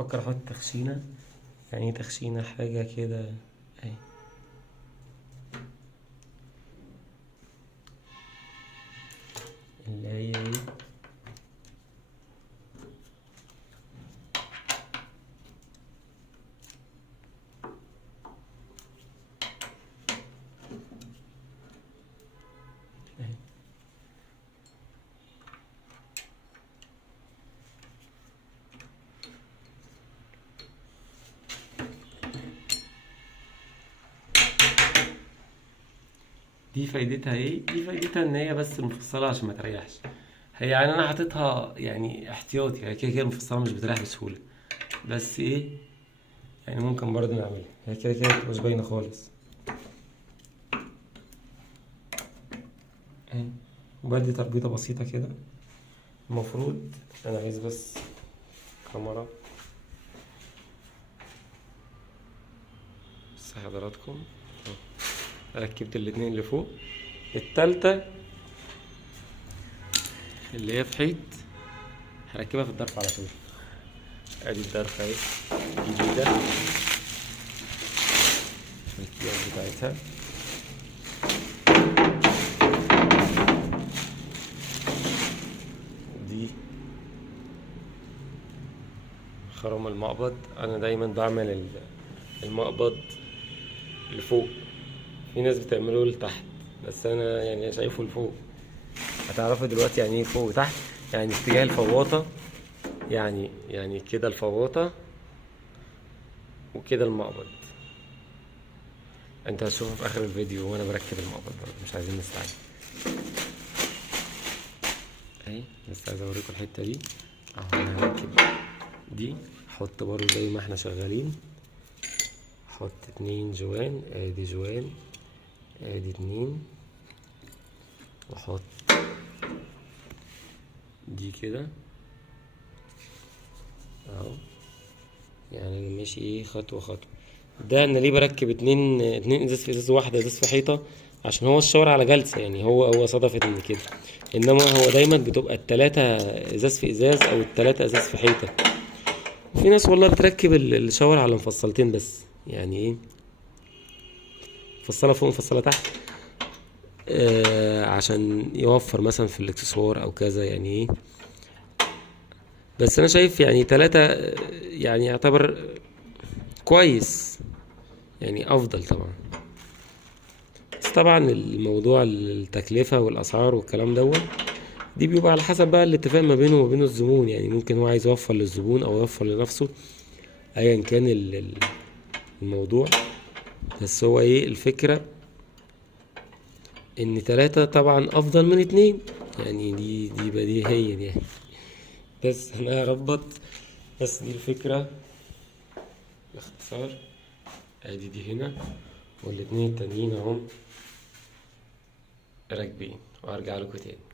بفكر احط تخشينة، يعني تخشينة حاجة كده اهي. اللي هي ايه، اهي. دي فايدتها ايه؟ دي فايدتها ان هي بس مفصلة عشان ما تريحش. هي يعني انا حاططها يعني احتياطي، هي كده كده المفصلة مش بتريح بسهولة، بس ايه يعني ممكن برضه نعملها، هي كده كده متبقاش باينة خالص اهي. وبدي تربيطة بسيطة كده. المفروض انا عايز بس كاميرا بس حضراتكم اهو. ركبت الاتنين اللي فوق، التالتة اللي هي في حيط هركبها في الضرف على طول. ادي الضرفة اهي جديدة، الكياس بتاعتها. دي خرم المقبض، انا دايما بعمل المقبض لفوق، في ناس بتعمله لتحت بس انا يعني شايفه لفوق. هتعرفوا دلوقتي يعني ايه فوق وتحت، يعني اتجاه الفواطة، يعني كده الفواطة وكده المقبض. انت هتشوفه في اخر الفيديو وانا بركب المقبض برضه، مش عايزين نستعجل اهي. بس عايز اوريكم الحتة دي اهو. انا هركب دي، احط برضه زي ما احنا شغالين، احط 2 جوان، ادي جوان ادي 2، واحط دي كده اهو. يعني ماشي ايه خطوة خطوة. ده انا ليه بركب اتنين ازاز في ازاز، واحدة ازاز في حيطة، عشان هو الشاور على جلسة، يعني هو صدفة ان كده. انما هو دايما بتبقى التلاتة ازاز في ازاز او التلاتة ازاز في حيطة. وفي ناس والله بتركب الشاور على مفصلتين بس، يعني ايه، مفصلة فوق مفصلة تحت، عشان يوفر مثلا في الاكسسوار او كذا يعني ايه. بس انا شايف يعني تلاتة يعني يعتبر كويس، يعني افضل طبعا. بس طبعا الموضوع التكلفة والاسعار والكلام دوت، دي بيبقى على حسب بقى الاتفاق ما بينه وما بين الزبون، يعني ممكن هو عايز يوفر للزبون او يوفر لنفسه، ايا كان الموضوع. بس هو ايه الفكرة، ان تلاتة طبعا افضل من اتنين، يعني دي بديهيا يعني. بس انا هربط، بس دي الفكرة باختصار. ادي دي هنا، والاتنين التانيين اهم راكبين، وهرجع لكم تاني.